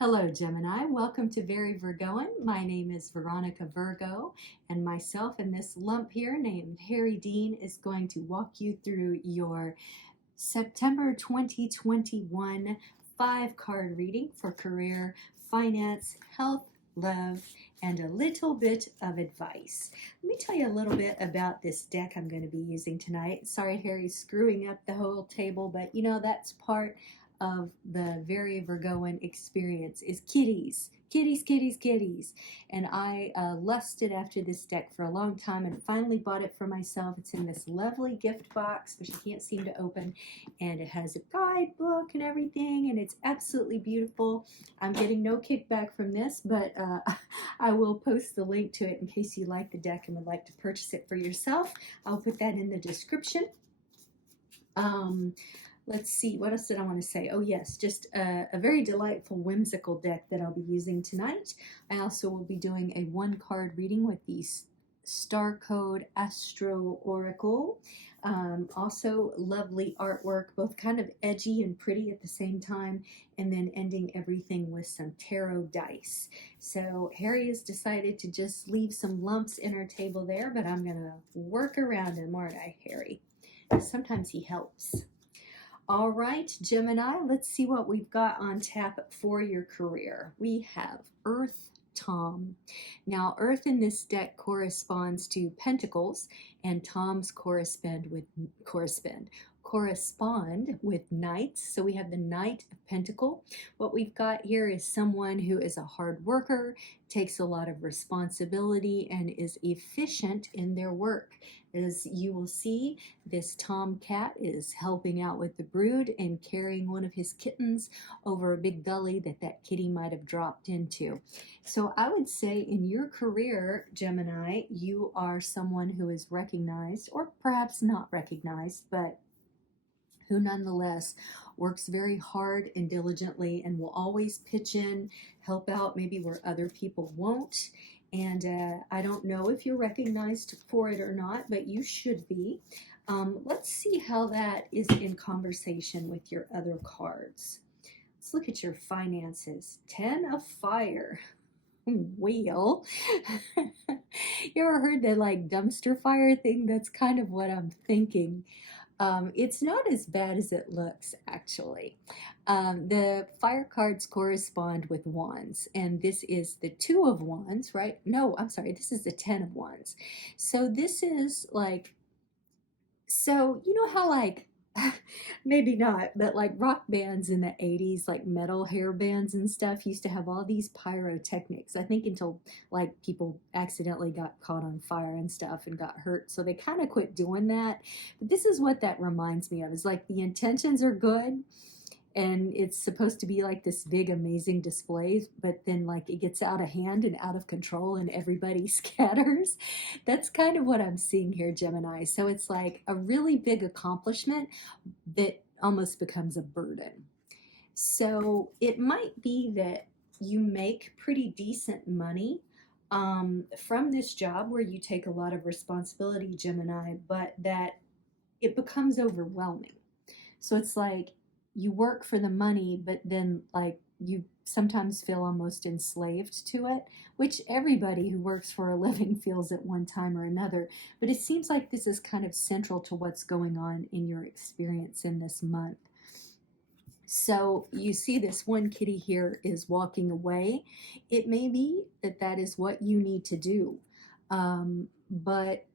Hello, Gemini. Welcome to Very Virgoan. My name is Veronica Virgo, and myself and this lump here named Harry Dean is going to walk you through your September 2021 5-card reading for career, finance, health, love, and a little bit of advice. Let me tell you a little bit about this deck I'm going to be using tonight. Sorry, Harry's screwing up the whole table, but you know, that's part of the Very Virgoan experience is kitties. Kitties, kitties, kitties. And I lusted after this deck for a long time and finally bought it for myself. It's in this lovely gift box, which I can't seem to open. And it has a guidebook and everything, and it's absolutely beautiful. I'm getting no kickback from this, but I will post the link to it in case you like the deck and would like to purchase it for yourself. I'll put that in the description. Let's see, what else did I want to say? Oh yes, just a very delightful, whimsical deck that I'll be using tonight. I also will be doing a 1-card reading with the Star Code Astro Oracle. Also lovely artwork, both kind of edgy and pretty at the same time, and then ending everything with some tarot dice. So Harry has decided to just leave some lumps in our table there, but I'm going to work around him, aren't I, Harry? Sometimes he helps. All right, Gemini, let's see what we've got on tap for your career. We have Earth Tom. Now, Earth in this deck corresponds to Pentacles, and Toms correspond with Knights. So we have the Knight of Pentacle. What we've got here is someone who is a hard worker, takes a lot of responsibility, and is efficient in their work. As you will see, this tomcat is helping out with the brood and carrying one of his kittens over a big gully that kitty might have dropped into. So I would say in your career, Gemini, you are someone who is recognized, or perhaps not recognized, but who nonetheless works very hard and diligently and will always pitch in, help out maybe where other people won't. And I don't know if you're recognized for it or not, but you should be. Let's see how that is in conversation with your other cards. Let's look at your finances. 10 of Fire. Wheel. You ever heard that like dumpster fire thing? That's kind of what I'm thinking. It's not as bad as it looks, actually. The fire cards correspond with wands, and this is the 2 of wands, right? No, I'm sorry, this is the 10 of wands. So this is like, so you know how like, maybe not, but like rock bands in the 80s, like metal hair bands and stuff, used to have all these pyrotechnics, I think until like people accidentally got caught on fire and stuff and got hurt. So they kind of quit doing that. But this is what that reminds me of, is like the intentions are good and it's supposed to be like this big amazing display, but then like it gets out of hand and out of control and everybody scatters. That's kind of what I'm seeing here, Gemini. So it's like a really big accomplishment that almost becomes a burden. So it might be that you make pretty decent money from this job where you take a lot of responsibility, Gemini, but that it becomes overwhelming. So it's like you work for the money, but then like you sometimes feel almost enslaved to it, which everybody who works for a living feels at one time or another. But it seems like this is kind of central to what's going on in your experience in this month. So you see this one kitty here is walking away. It may be that that is what you need to do. But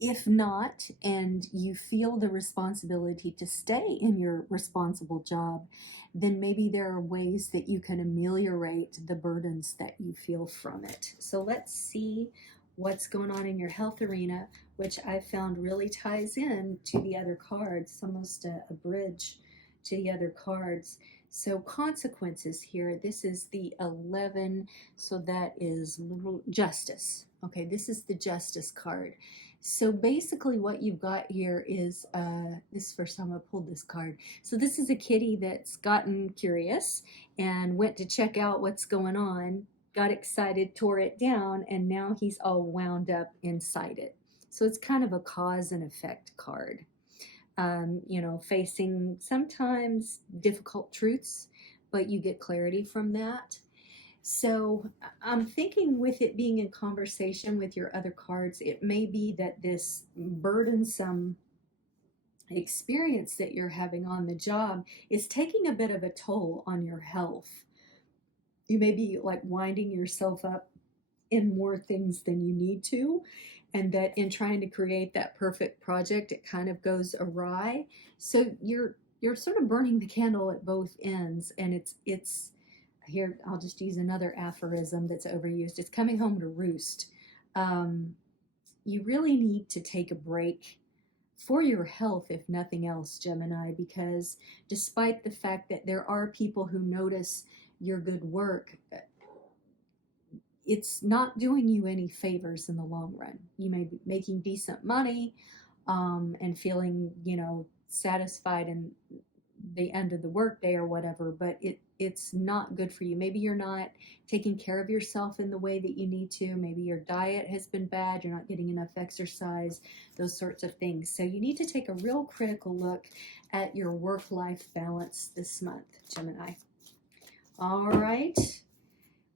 if not, and you feel the responsibility to stay in your responsible job, then maybe there are ways that you can ameliorate the burdens that you feel from it. So let's see what's going on in your health arena, which I found really ties in to the other cards. It's almost a bridge to the other cards. So consequences here, this is the 11, so that is justice. Okay, this is the justice card. So basically what you've got here is, this is the first time I pulled this card. So this is a kitty that's gotten curious and went to check out what's going on, got excited, tore it down, and now he's all wound up inside it. So it's kind of a cause and effect card. You know, facing sometimes difficult truths, but you get clarity from that. So I'm thinking with it being in conversation with your other cards, it may be that this burdensome experience that you're having on the job is taking a bit of a toll on your health. You may be like winding yourself up in more things than you need to, and that in trying to create that perfect project it kind of goes awry. So you're sort of burning the candle at both ends, and it's here, I'll just use another aphorism that's overused. It's coming home to roost. You really need to take a break for your health, if nothing else, Gemini, because despite the fact that there are people who notice your good work, it's not doing you any favors in the long run. You may be making decent money and feeling, satisfied in the end of the workday or whatever, but it's not good for you. Maybe you're not taking care of yourself in the way that you need to. Maybe your diet has been bad. You're not getting enough exercise, those sorts of things. So you need to take a real critical look at your work-life balance this month, Gemini. All right.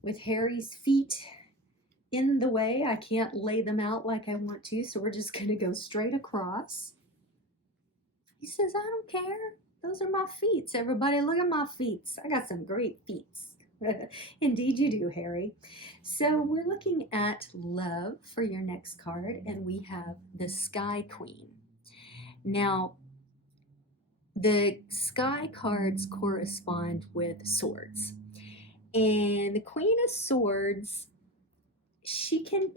With Harry's feet in the way, I can't lay them out like I want to, so we're just going to go straight across. He says, I don't care. Those are my feet. Everybody, look at my feet. I got some great feet. Indeed you do, Harry. So we're looking at love for your next card, and we have the Sky Queen. Now, the Sky cards correspond with swords. And the Queen of Swords, she can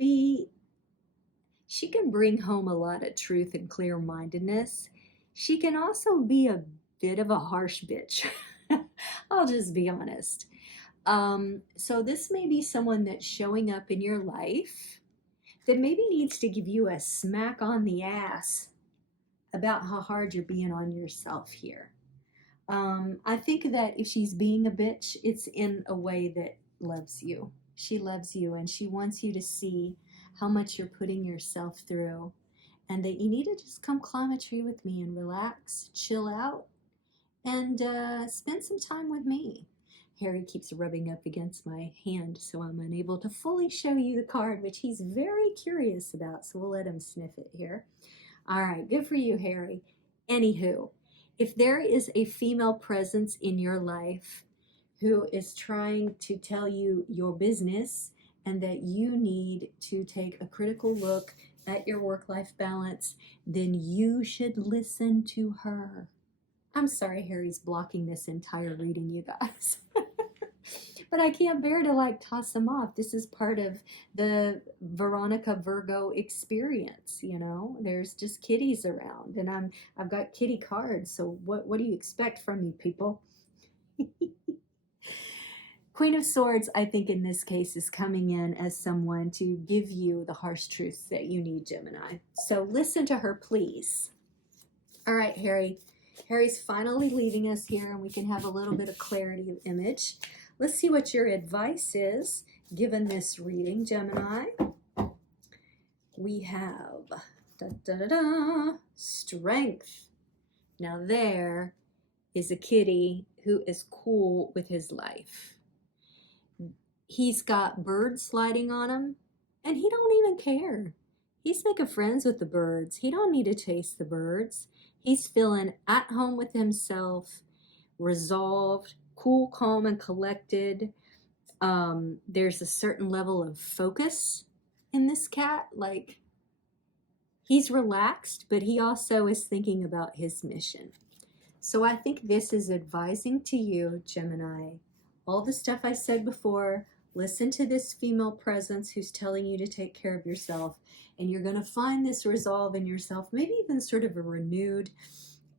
bring home a lot of truth and clear-mindedness. She can also be a bit of a harsh bitch. I'll just be honest. So this may be someone that's showing up in your life that maybe needs to give you a smack on the ass about how hard you're being on yourself here. I think that if she's being a bitch, it's in a way that loves you. She loves you, and she wants you to see how much you're putting yourself through, and that you need to just come climb a tree with me and relax, chill out, and spend some time with me. Harry keeps rubbing up against my hand, so I'm unable to fully show you the card, which he's very curious about, so we'll let him sniff it here. All right, good for you, Harry. Anywho, if there is a female presence in your life who is trying to tell you your business and that you need to take a critical look at your work-life balance, then you should listen to her. I'm sorry Harry's blocking this entire reading, you guys. But I can't bear to toss him off. This is part of the Veronica Virgo experience, There's just kitties around, and I've got kitty cards, so what do you expect from me, people? Queen of Swords, I think in this case, is coming in as someone to give you the harsh truths that you need, Gemini. So listen to her, please. All right, Harry. Harry's finally leaving us here, and we can have a little bit of clarity of image. Let's see what your advice is, given this reading, Gemini. We have strength. Now there is a kitty who is cool with his life. He's got birds sliding on him, and he don't even care. He's making friends with the birds. He don't need to chase the birds. He's feeling at home with himself, resolved, cool, calm, and collected. There's a certain level of focus in this cat. He's relaxed, but he also is thinking about his mission. So I think this is advising to you, Gemini, all the stuff I said before. Listen to this female presence who's telling you to take care of yourself, and you're going to find this resolve in yourself, maybe even sort of a renewed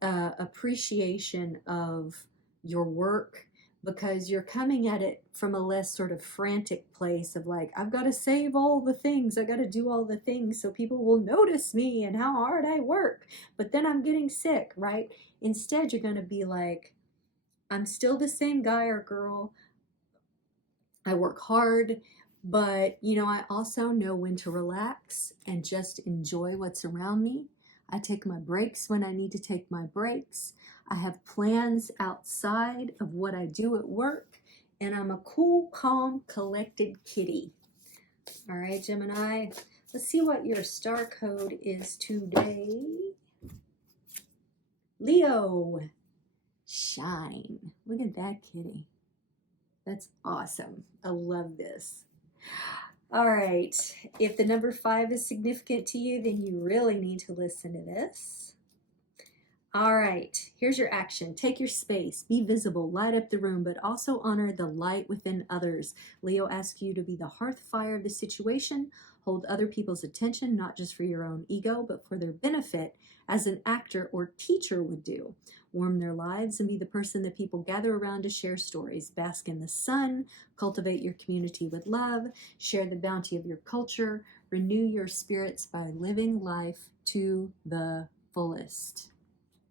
appreciation of your work, because you're coming at it from a less sort of frantic place of I've got to save all the things, I got to do all the things so people will notice me and how hard I work, but then I'm getting sick, right? Instead, you're going to be I'm still the same guy or girl. I work hard, but I also know when to relax and just enjoy what's around me. I take my breaks when I need to take my breaks. I have plans outside of what I do at work, and I'm a cool, calm, collected kitty. All right, Gemini, let's see what your star code is today. Leo, shine. Look at that kitty. That's awesome. I love this. All right, if the number 5 is significant to you, then you really need to listen to this. All right, here's your action. Take your space, be visible, light up the room, but also honor the light within others. Leo asks you to be the hearth fire of the situation, hold other people's attention, not just for your own ego, but for their benefit, as an actor or teacher would do. Warm their lives and be the person that people gather around to share stories. Bask in the sun, cultivate your community with love, share the bounty of your culture, renew your spirits by living life to the fullest.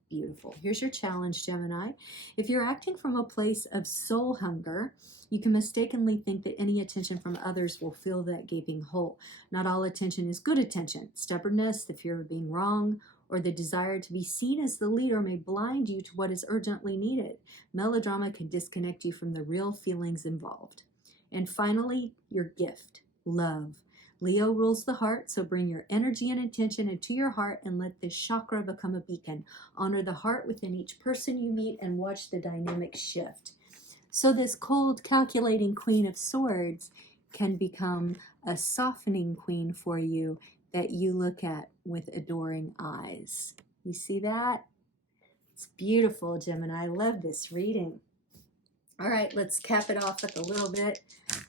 Beautiful. Here's your challenge, Gemini. If you're acting from a place of soul hunger, you can mistakenly think that any attention from others will fill that gaping hole. Not all attention is good attention. Stubbornness, the fear of being wrong, or the desire to be seen as the leader may blind you to what is urgently needed. Melodrama can disconnect you from the real feelings involved. And finally, your gift, love. Leo rules the heart, so bring your energy and intention into your heart and let this chakra become a beacon. Honor the heart within each person you meet and watch the dynamic shift. So this cold, calculating Queen of Swords can become a softening queen for you that you look at with adoring eyes. You see that? It's beautiful, Gemini. I love this reading. All right, let's cap it off with a little bit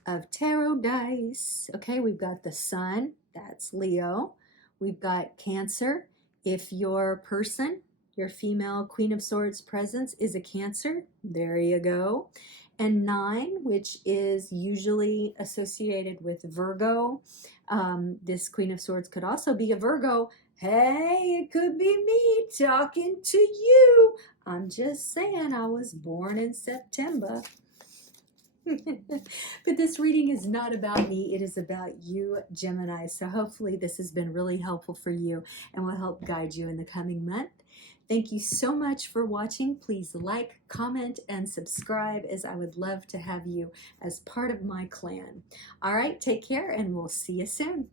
of tarot dice. Okay, we've got the Sun, that's Leo. We've got Cancer. If your person, your female Queen of Swords presence is a Cancer, there you go. And 9, which is usually associated with Virgo. This Queen of Swords could also be a Virgo. Hey, it could be me talking to you. I'm just saying, I was born in September. But this reading is not about me, it is about you, Gemini. So hopefully this has been really helpful for you and will help guide you in the coming month. Thank you so much for watching. Please like, comment, and subscribe, as I would love to have you as part of my clan. All right, take care, and we'll see you soon.